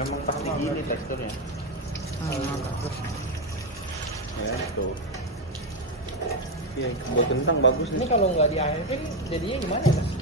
Memang pasti gini teksturnya. Ya itu. Iya, buat kentang bagus Ini nih. kalau nggak di AFK jadinya gimana mas?